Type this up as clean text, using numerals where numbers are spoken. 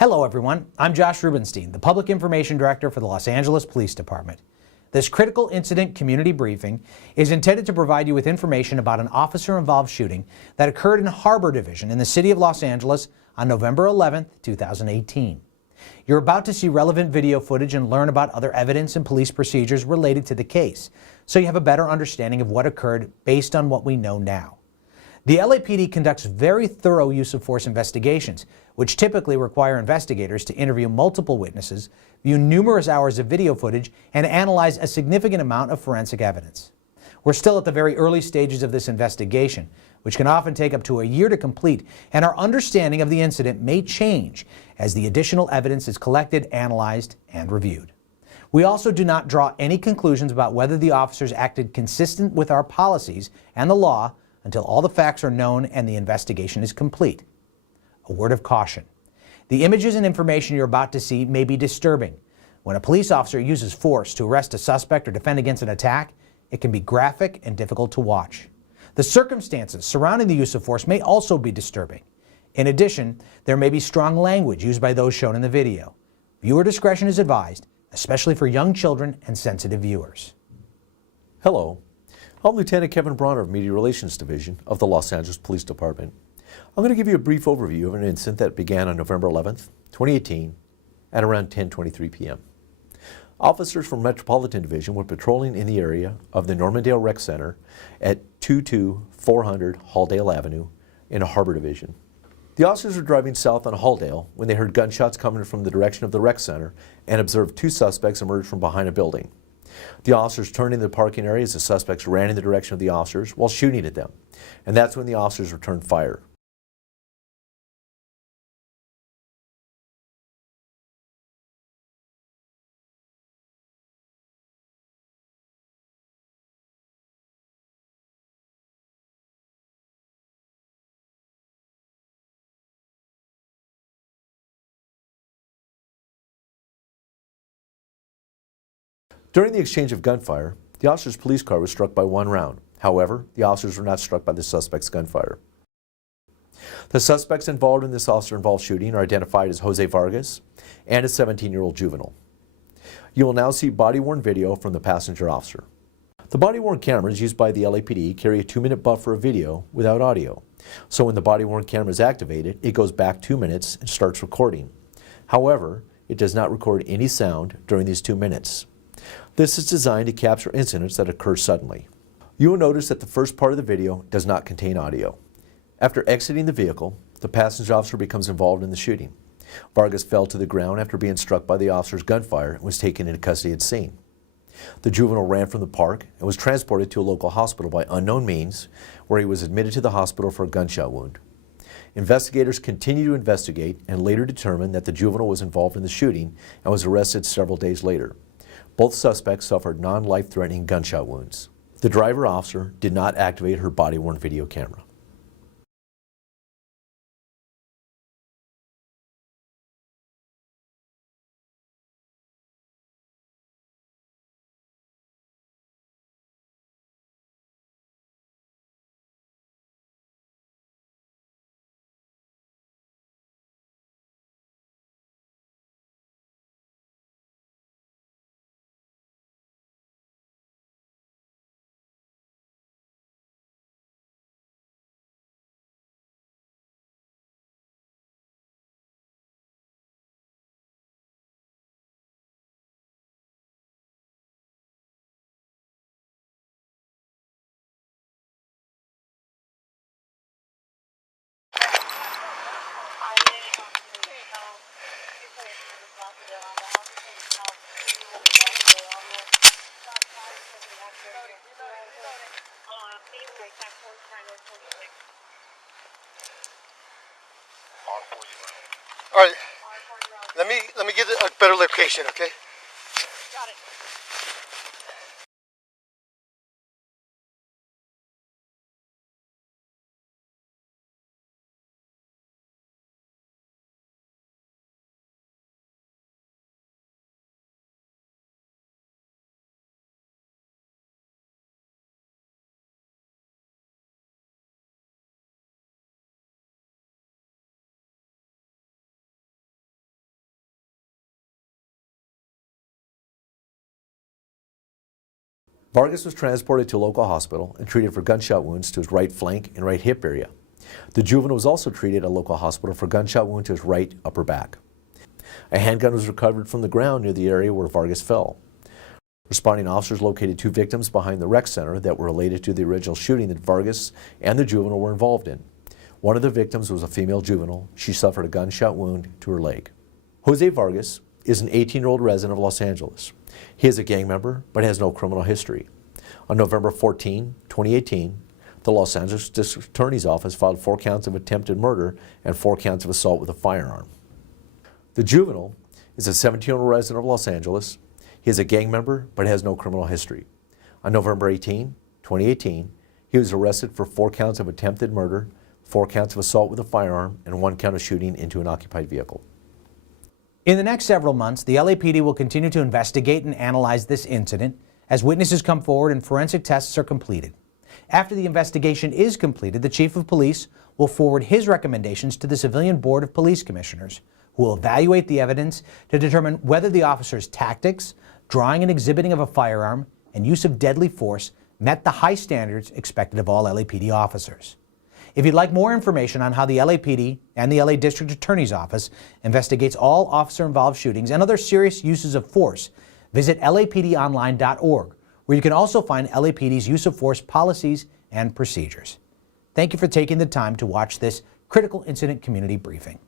Hello everyone, I'm Josh Rubenstein, the Public Information Director for the Los Angeles Police Department. This critical incident community briefing is intended to provide you with information about an officer-involved shooting that occurred in Harbor Division in the city of Los Angeles on November 11, 2018. You're about to see relevant video footage and learn about other evidence and police procedures related to the case, so you have a better understanding of what occurred based on what we know now. The LAPD conducts very thorough use of force investigations, which typically require investigators to interview multiple witnesses, view numerous hours of video footage, and analyze a significant amount of forensic evidence. We're still at the very early stages of this investigation, which can often take up to a year to complete, and our understanding of the incident may change as the additional evidence is collected, analyzed, and reviewed. We also do not draw any conclusions about whether the officers acted consistent with our policies and the law until all the facts are known and the investigation is complete. A word of caution. The images and information you're about to see may be disturbing. When a police officer uses force to arrest a suspect or defend against an attack, it can be graphic and difficult to watch. The circumstances surrounding the use of force may also be disturbing. In addition, there may be strong language used by those shown in the video. Viewer discretion is advised, especially for young children and sensitive viewers. Hello, I'm Lieutenant Kevin Bronner of Media Relations Division of the Los Angeles Police Department. I'm going to give you a brief overview of an incident that began on November 11th, 2018 at around 10:23 p.m. Officers from Metropolitan Division were patrolling in the area of the Normandale Rec Center at 22400 Halldale Avenue in a Harbor Division. The officers were driving south on Halldale when they heard gunshots coming from the direction of the rec center and observed two suspects emerge from behind a building. The officers turned into the parking area as the suspects ran in the direction of the officers while shooting at them, and that's when the officers returned fire. During the exchange of gunfire, the officer's police car was struck by one round. However, the officers were not struck by the suspect's gunfire. The suspects involved in this officer-involved shooting are identified as Jose Vargas and a 17-year-old juvenile. You will now see body-worn video from the passenger officer. The body-worn cameras used by the LAPD carry a 2-minute buffer of video without audio. So when the body-worn camera is activated, it goes back 2 minutes and starts recording. However, it does not record any sound during these 2 minutes. This is designed to capture incidents that occur suddenly. You will notice that the first part of the video does not contain audio. After exiting the vehicle, the passenger officer becomes involved in the shooting. Vargas fell to the ground after being struck by the officer's gunfire and was taken into custody at scene. The juvenile ran from the park and was transported to a local hospital by unknown means, where he was admitted to the hospital for a gunshot wound. Investigators continue to investigate and later determined that the juvenile was involved in the shooting and was arrested several days later. Both suspects suffered non-life-threatening gunshot wounds. The driver officer did not activate her body-worn video camera. All right, let me get a better location, okay? Got it. Vargas was transported to a local hospital and treated for gunshot wounds to his right flank and right hip area. The juvenile was also treated at a local hospital for gunshot wound to his right upper back. A handgun was recovered from the ground near the area where Vargas fell. Responding officers located 2 victims behind the rec center that were related to the original shooting that Vargas and the juvenile were involved in. One of the victims was a female juvenile. She suffered a gunshot wound to her leg. Jose Vargas is an 18-year-old resident of Los Angeles. He is a gang member but has no criminal history. On November 14, 2018, the Los Angeles District Attorney's Office filed 4 counts of attempted murder and 4 counts of assault with a firearm. The juvenile is a 17-year-old resident of Los Angeles. He is a gang member but has no criminal history. On November 18, 2018, he was arrested for 4 counts of attempted murder, 4 counts of assault with a firearm, and 1 count of shooting into an occupied vehicle. In the next several months, the LAPD will continue to investigate and analyze this incident as witnesses come forward and forensic tests are completed. After the investigation is completed, the Chief of Police will forward his recommendations to the Civilian Board of Police Commissioners, who will evaluate the evidence to determine whether the officer's tactics, drawing and exhibiting of a firearm, and use of deadly force met the high standards expected of all LAPD officers. If you'd like more information on how the LAPD and the LA District Attorney's Office investigates all officer-involved shootings and other serious uses of force, visit lapdonline.org, where you can also find LAPD's use of force policies and procedures. Thank you for taking the time to watch this critical incident community briefing.